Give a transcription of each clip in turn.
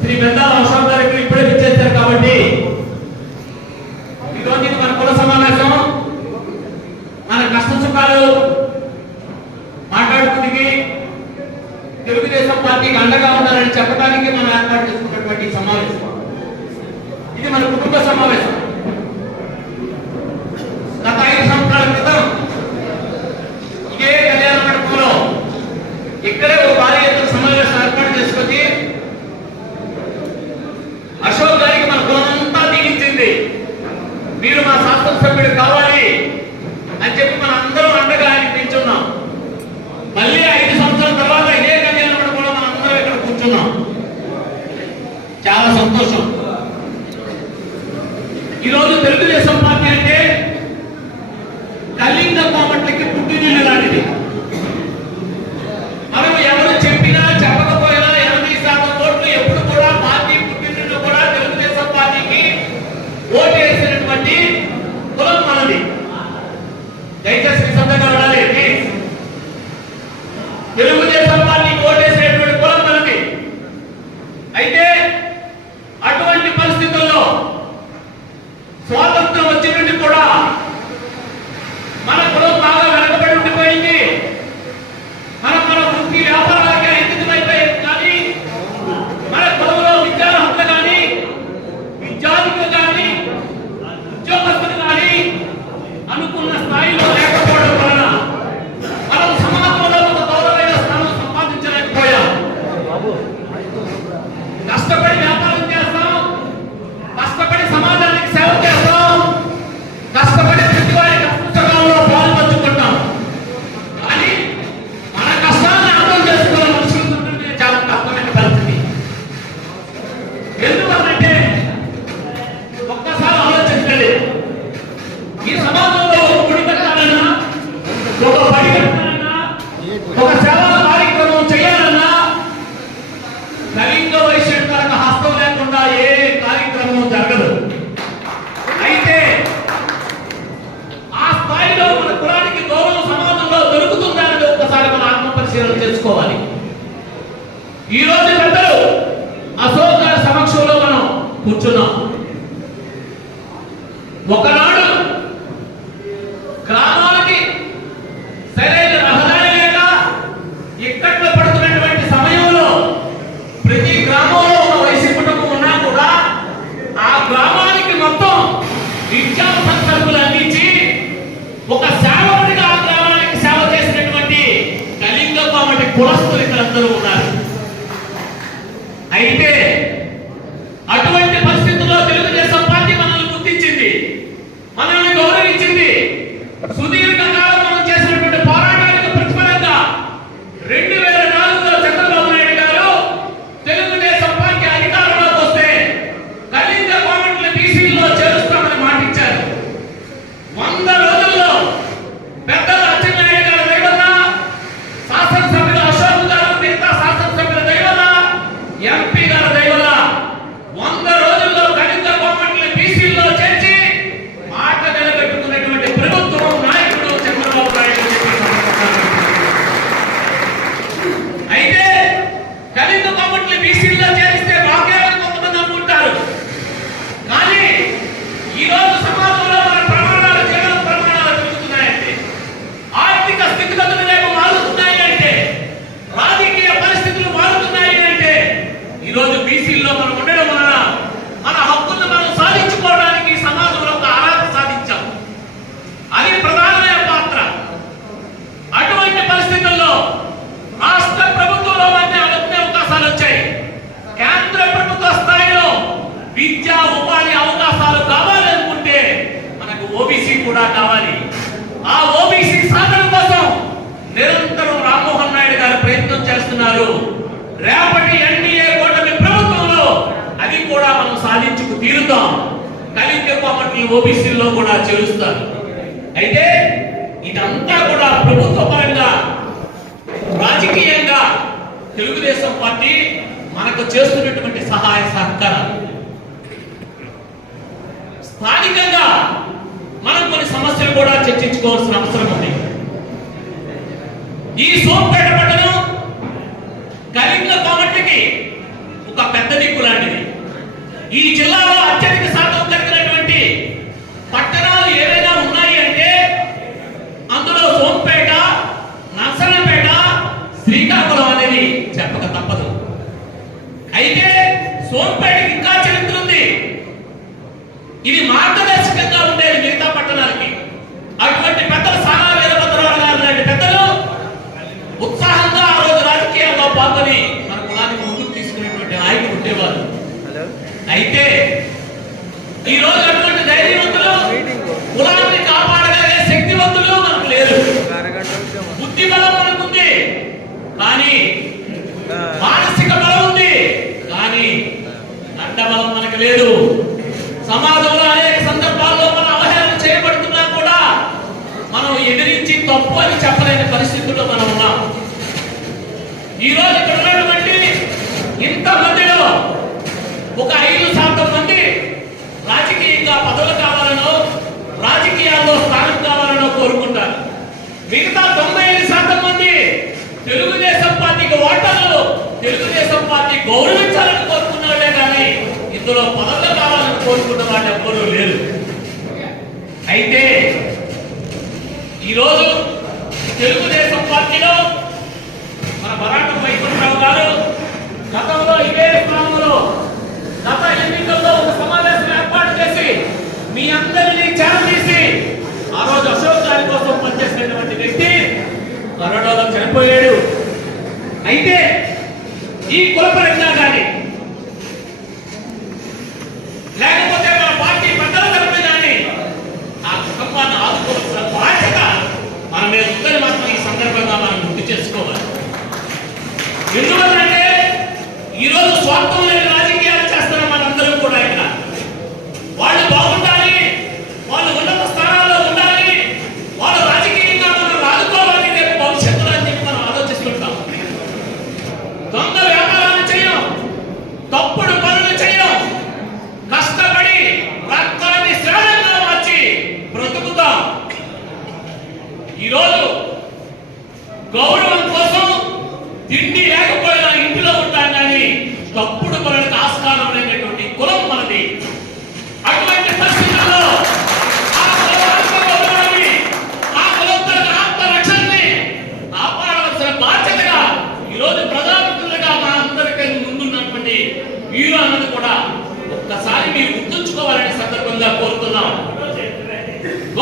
శ్రీ బెందాల అవసరం గారు ఇప్పుడే విచ్చేస్తారు కాబట్టి ఈరోజు మన కుల సమావేశం. మన కష్ట సుఖాలు మాట్లాడుకుందికి తెలుగుదేశం పార్టీకి అండగా ఉండాలని చెప్పడానికి మనం ఏర్పాటు చేసుకున్నటువంటి సమావేశం. ఇది మన కుటుంబ సమావేశం. గత ఐదు సంవత్సరాల క్రితం కష్టపడి వ్యాపారం చేస్తాం. కష్టపడి సమాజానికి సేవ చేస్తాం. కష్టపడి ప్రతి కష్టకాలంలో పాల్పంచుకుంటాం కానీ మన కష్టాన్ని అర్థం చేసుకోవాలి. మనుషులు చాలా కష్టమైన పరిస్థితి. ఎందువల్లంటే ఒక్కసారి ఆలోచించండి. ఈ సమాజంలో ఒక గుడి కట్టాలన్నా ఒక పడి కట్టాలన్నా ఒక ఓబీసీల్లో కూడా చేరుస్తారు. అయితే ఇదంతా కూడా ప్రభుత్వ పరంగా రాజకీయంగా తెలుగుదేశం పార్టీ మనకు చేస్తున్నటువంటి సహాయ సహకారాలు. స్థానికంగా మనం కొన్ని సమస్యలు కూడా చర్చించుకోవాల్సిన అవసరం ఉంది. ఈ సోంపేట పట్టణం కలింగ కామట్లకి ఒక పెద్ద దిక్కు లాంటిది. ఈ జిల్లాలో అత్యధిక శాతం కలిగిన పట్టణాలు ఏవైనా ఉన్నాయి అంటే అందులో సోంపేట నర్సన్నపేట శ్రీకాకుళం అనేది చెప్పక తప్పదు అయితే సోంపేటకి ఇంకా చరిత్ర ఉంది ఇది మార్గదర్శకంగా ఉండేది మిగతా పట్టణాలకి అటువంటి పెద్దలు సానా వీరభద్రరావు గారు లాంటి పెద్దలు ఉత్సాహంగా ఆ రోజు రాజకీయాల్లో పాల్గొని మన కులానికి ముందుకు తీసుకునేటువంటి నాయకులు ఉండేవారు అయితే ఈ రోజు అటువంటి ధైర్యవంతులు కులాన్ని కాపాడగలిగే శక్తివంతులు మనకు లేరు బుద్ధి బలం మనకుంది కానీ మానసిక బలం ఉంది కానీ దండ బలం మనకు లేదు. సమాజంలో అనేక సందర్భాల్లో మనం అవహేళన చేయబడుతున్నా కూడా మనం ఎదిరించి తప్పు అని చెప్పలేని పరిస్థితుల్లో మనం ఉన్నాం. ఈ రోజు ఇక్కడ ఉన్నటువంటి ఇంతమందిలో ఒక ఐదు శాతం మంది రాజకీయంగా పదవులు కావాలనో రాజకీయాల్లో స్థానం కావాలనో కోరుకుంటారు. మిగతా తొంభై ఐదు శాతం మంది తెలుగుదేశం పార్టీకి ఓటర్లు తెలుగుదేశం పార్టీ గౌరవించాలని కోరుకున్న వాళ్ళే కానీ ఇందులో పదవులు కావాలని కోరుకున్న వాళ్ళు ఎవ్వరూ లేరు. అయితే ఈరోజు తెలుగుదేశం పార్టీలో మన బరాటం వైకుంఠరావు గారు గతంలో ఇదే స్థానంలో గత ఎన్నికల్లో ఒక సమావేశం ఏర్పాటు చేసి మీ అందరినీ చేరదీసి ఆ రోజు అశోక్ గారి కోసం పనిచేసినటువంటి వ్యక్తి కరోనాలో చనిపోయాడు అయితే ఈ కులపరంగా కానీ లేకపోతే మన పార్టీ పెద్దల తరపున కానీ ఆ కుటుంబాన్ని ఆదుకోవాల్సిన బాధ్యత మన మీద ఉందని మాత్రం ఈ సందర్భంగా మనం గుర్తు చేసుకోవాలి ఎందువల్లంటే ఈరోజు స్వార్థం లేని రాజకీయాలు చేస్తున్న మనందరం కూడా ఇక్కడ వాళ్ళు బాగుండాలి వాళ్ళు ఉన్నత స్థానాల్లో ఉండాలి వాళ్ళు రాజకీయంగా మనం రాదుకోవాలి రేపు భవిష్యత్తులో అని చెప్పి మనం ఆలోచిస్తుంటాం దొంగ వ్యాపారాలు చేయం తప్పుడు పనులు చేయం కష్టపడి రక్తాన్ని శ్రావంగా మార్చి బ్రతుకుతాం ఈరోజు గౌరవం కోసం తిండి లేకపోయినా ఇంటిలో ఉంటాం కానీ తప్పుడు పనులకు ఆస్కారం లేనటువంటి కులం మనది. అటువంటి పరిస్థితుల్లో ఆ కులానికి గౌరవాన్ని, ఆ కులంతో ఆత్మరక్షణని కాపాడవలసిన బాధ్యతగా ఈరోజు ప్రజాప్రతినిధులుగా మా అందరికీ ముందున్నటువంటి మీరు అన్నది కూడా ఒక్కసారి మీరు గుర్తుంచుకోవాలనే సందర్భంగా కోరుతున్నాం.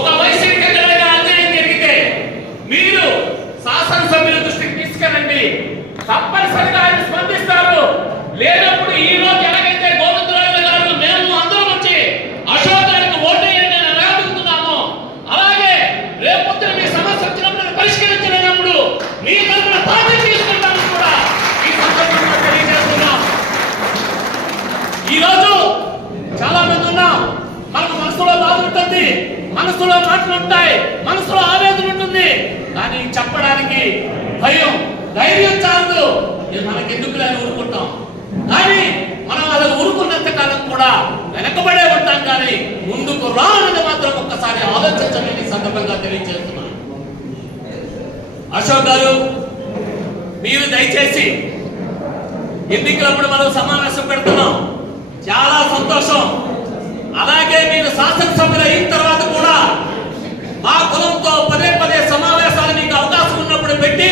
ఒక వైసీపీ ఎమ్మెల్యేగా అన్యాయం జరిగితే మీరు శాసనసభ్యుల దృష్టికి తీసుకెళ్ళండి తప్పనిసరిగా లేనప్పుడు ఈ రోజు ఎలాగైతే గోవిందరాజు గారు మేము అందరం వచ్చి అశోక్ గారికి ఓటు వేయండి అని అలాగే రేపొద్దున మీ సమస్య వచ్చినప్పుడు పరిష్కరించలేనప్పుడు మీ తరఫున బాధ్యత తీసుకుంటాను కూడా ఈ సందర్భంగా తెలియజేస్తున్నాం. ఈరోజు చాలా మంది ఉన్నాం. మనకు మనసులో బాధ ఉంటుంది మనసులో మాటలు ఉంటాయి మనసులో ఆవేదన ఉంటుంది. కానీ చెప్పడానికి భయం ధైర్యం చాలదు. మనకి మనకెందుకు అని ఊరుకుంటాం. కానీ మనం అలా ఊరుకున్నంత కాలం కూడా వెనకబడే ఉంటాం కానీ ముందుకు రానని మాత్రం ఒక్కసారి ఆలోచించలేని సందర్భంగా తెలియజేస్తున్నాను. అశోక్ గారు మీరు దయచేసి ఎన్నికలప్పుడు మనం సమావేశం పెడుతున్నాం. చాలా సంతోషం. అలాగే మీరు శాసన అయిన తర్వాత కూడా మా కులంతో పదే పదే సమావేశాలు మీకు అవకాశం ఉన్నప్పుడు పెట్టి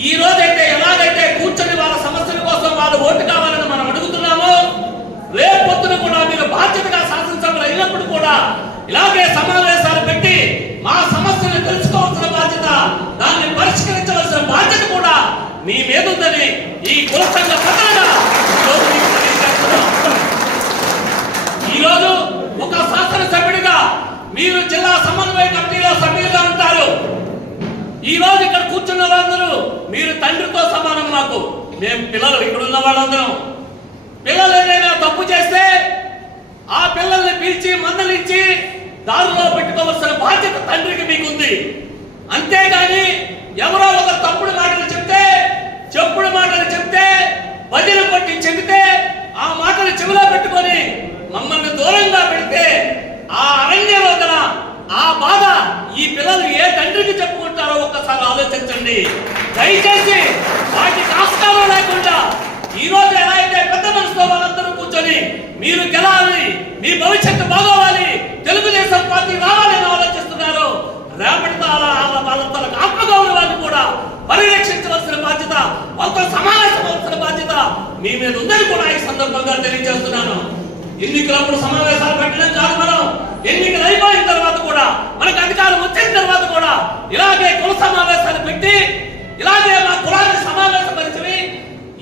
ఈ రోజైతే ఎలాగైతే కూర్చొని వాళ్ళ సమస్యల కోసం వాళ్ళు ఓటు కావాలని మనం అడుగుతున్నామో రేపొద్దున కూడా మీరు బాధ్యతగా శాసనసభ్యులు అయినప్పుడు కూడా ఇలాగే సమావేశాలు పెట్టి మా సమస్యలు తెలుసుకోవాల్సిన బాధ్యత దాన్ని పరిష్కరించవలసిన బాధ్యత కూడా మీ మీద ఉందని ఈ కుల సంఘ ప్రధాన ఈరోజు ఒక శాస్త్ర సభ్యుడిగా మీరు జిల్లా సమన్వయ కమిటీలో సభ్యులుగా ఉంటారు ఈ రోజు ఇక్కడ కూర్చున్న వాళ్ళందరూ మీరు తండ్రితో సమానం మాకు మేము పిల్లలు ఇక్కడ ఉన్న వాళ్ళందరం పిల్లలు ఏదైనా తప్పు చేస్తే ఆ పిల్లల్ని పిలిచి మందలించి దారిలో పెట్టుకోవాల్సిన బాధ్యత తండ్రికి మీకుంది అంతేగాని ఎవరో ఒక తప్పుడు మాటలు చెప్తే చెప్పుడు మాటలు చెప్తే భజన కొట్టి చెబితే ఆ మాటలు చెవిలో పెట్టుకొని మమ్మల్ని దూరంగా పెడితే ఆ అరణ్య రోదన ఆ బాధ ఈ పిల్లలు ఏ తండ్రికి చెప్పుకుంటారో ఒక్కసారి ఆలోచించండి దయచేసి వాటికి ఆస్కారం మీ భవిష్యత్తు బాగోవాలి తెలుగుదేశం పార్టీ రావాలని ఆలోచిస్తున్నారు రేపటి తరాల వాళ్ళ తలకు ఆత్మగౌరవాన్ని కూడా పరిరక్షించవలసిన బాధ్యత వాళ్ళతో సమావేశమవలసిన బాధ్యత నేను ఉందని కూడా ఈ సందర్భంగా తెలియజేస్తున్నాను. ఎన్నికలప్పుడు సమావేశాలు పెట్టడం కాదు మనం. ఎన్నికలు అయిపోయిన తర్వాత కూడా మనకు అధికారం వచ్చిన తర్వాత కూడా ఇలాగే కుల సమావేశాలు పెట్టి ఇలాగే మా కులాన్ని సమావేశపరిచి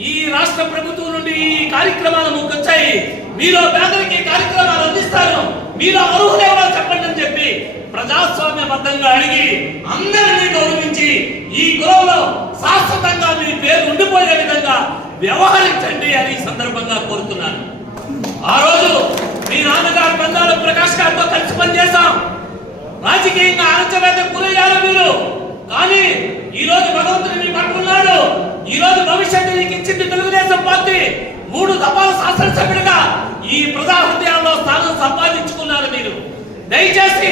ఈ రాష్ట్ర ప్రభుత్వం నుండి ఈ కార్యక్రమాలు మీకు వచ్చాయి మీలో పేదలకి కార్యక్రమాలు అందిస్తారు మీలో అర్హులెవరో చెప్పండి అని చెప్పి ప్రజాస్వామ్యబద్ధంగా అడిగి అందరినీ గౌరవించి ఈ కులంలో శాశ్వతంగా మీ పేరు ఉండిపోయే విధంగా వ్యవహరించండి అని ఈ సందర్భంగా కోరుతున్నాను. ఆ రోజు మీ నాన్నగారు బంధాలు ప్రకాష్ గారితో కలిసి పనిచేశాం. రాజకీయంగా అణచవేత గురయ్యారు మీరు. కానీ ఈ రోజు భగవంతుడు మీ పట్టుకున్నాడు ఈ రోజు భవిష్యత్తు నీకు ఇచ్చింది తెలుగుదేశం పార్టీ. మూడు దఫాల శాసనసభ్యుడిగా ఈ ప్రజా హృదయాల్లో స్థానం సంపాదించుకున్నారు మీరు. దయచేసి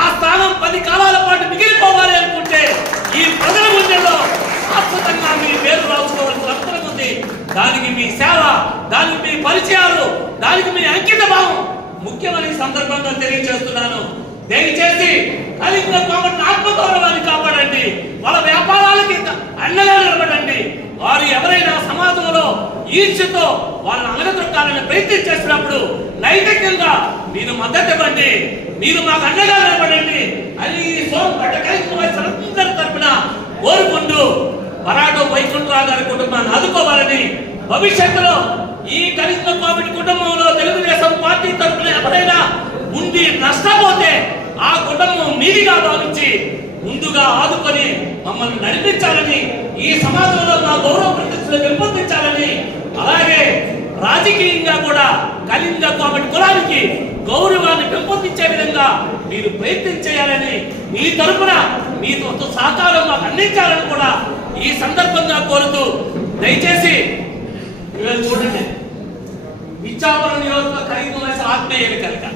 ఆ స్థానం పది కాలాల పాటు మిగిలిపోవాలి అనుకుంటే ఈ ప్రజల గుండెల్లో శాశ్వతంగా మీ పేరు రాసుకోవాల్సిన ఉంది. దానికి మీ సేవ దానికి మీ పరిచయాలు దానికి మీ అంకిత భావం ముఖ్యమైన సందర్భంగా తెలియజేస్తున్నాను. దయచేసి కలిగిన కాబట్టి ఆత్మగౌరవాన్ని కాపాడండి. వాళ్ళ వ్యాపారాలకి అండగా నిలబడండి. వారు ఎవరైనా సమాజంలో ఈర్ష్యతో వాళ్ళని అలగదొక్కాలని ప్రయత్నం చేసినప్పుడు నైతికంగా మీరు మద్దతు ఇవ్వండి. మీరు మాకు అండగా నిలబడండి. అని ఈ సోంపేట కలిగిన వయసులందరి తరపున కోరుకుంటూ పరాటో వైకుంఠరావు గారి కుటుంబాన్ని ఆదుకోవాలని భవిష్యత్తులో ఈ కలిసిన కోవిడ్ కుటుంబంలో తెలుగుదేశం పార్టీ తరపున ఎవరైనా ఉండి నష్టపోతే ఆ కుటుంబం మీదిగా భావించి ముందుగా ఆదుకొని మమ్మల్ని నడిపించాలని ఈ సమాజంలో మా గౌరవ ప్రతిష్టలు పెంపొందించాలని అలాగే రాజకీయంగా కూడా కలింగ కోమటి కులానికి గౌరవాన్ని పెంపొందించే విధంగా మీరు ప్రయత్నం చేయాలని మీ తరఫున మీతో సహకారం మాకు అందించాలని కూడా ఈ సందర్భంగా కోరుతూ దయచేసి చూడండి. ఇచ్చాపురం నియోజక కలింగ వయసు ఆత్మీయ కలిక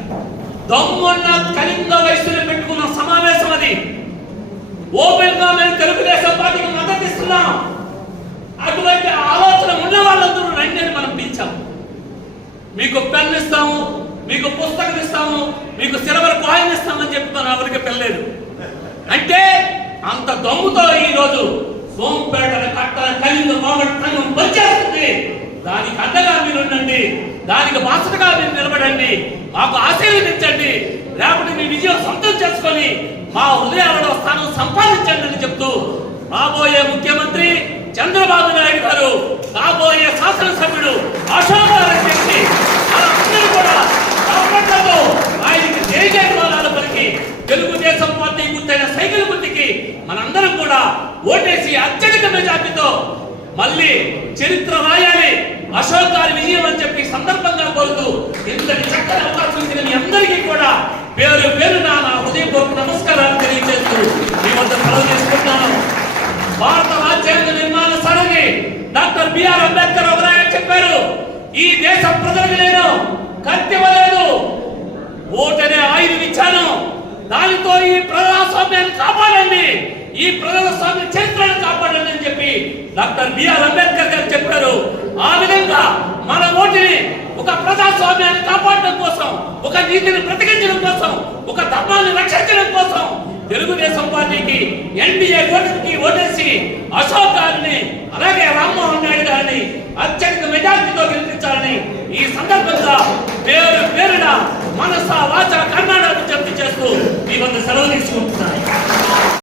దమ్మున్న కలింగ వయసులో పెట్టుకున్న సమావేశం అది. ఓపెన్గా మేము తెలుగుదేశం పార్టీకి మద్దతు ఇస్తున్నాం. అటువంటి ఆలోచన ఉన్న వాళ్ళందరూ రండి అని మనం పిలిచాం. మీకు పెన్ ఇస్తాము మీకు పుస్తకం ఇస్తాము మీకు సిల్వర్ కాయిన్ ఇస్తామని చెప్పి మనం ఎవరికి పెళ్ళలేదు. అంటే అంత దమ్ముతో ఈ సోంపేటను సోంపేట కలిగిన కలింగ కోమటి సంఘం పనిచేస్తుంది. దానికి అడ్డగా మీరు ఉండండి దానికి బాసటగా మీరు నిలబడండి. మాకు ఆశీర్వదించండి. లేకపోతే మీ విజయం సొంతం చేసుకొని మా హృదయాలలో స్థానం సంపాదించండి అని చెప్తూ రాబోయే ముఖ్యమంత్రి చంద్రబాబు నాయుడు గారు రాబోయే శాసనసభ్యుడు అశోక్ వ్యక్తి అందరూ కూడా ఆయనకి జయ పార్టీ గుర్తైన సైకిల్ గుర్తుకి మనందరం కూడా ఓటేసి అత్యధిక మెజార్టీతో మళ్ళీ చరిత్ర రాయాలి అశోక్ గారి విజయం అని చెప్పి సందర్భంగా కోరుతూ ఇంతటి చక్కని అవకాశం ఇచ్చిన మీ అందరికీ కూడా పేరు పేరు నా హృదయపూర్వక నమస్కారాలు తెలియజేస్తూ మీ వద్ద సెలవు చేసుకుంటున్నాను భారత రాజ్యాంగ నిర్మాణ సరళి డాక్టర్ బిఆర్ అంబేద్కర్ ఒక చెప్పారు ఈ దేశ ప్రజలకు నేను కత్తివ్వలేదు. ఓటనే ఆయుధం ఇచ్చాను. దానితో ఈ ప్రజాస్వామ్యాన్ని కాపాడండి. ఈ ప్రజాస్వామ్య చరిత్రను కాపాడండి అని చెప్పి డాక్టర్ బిఆర్ అంబేద్కర్ గారు చెప్పారు. ఆ విధంగా మన ఓటిని ఒక ప్రజాస్వామ్యాన్ని కాపాడడం కోసం ఒక నీతిని ప్రతికించడం కోసం ఒక ధర్మాన్ని రక్షించడం కోసం తెలుగుదేశం పార్టీకి ఎన్డీఏ ఓటుకి ఓటేసి అశోక్ గారిని అలాగే రామ్మోహన్ నాయుడు గారిని అత్యధిక మెజార్టీతో గెలిపించాలని ఈ సందర్భంగా పేరు పేరున మనస వాచ కర్ణాటక జప్తి చేస్తూ మీ వద్ద సెలవు తీసుకుంటున్నాయి.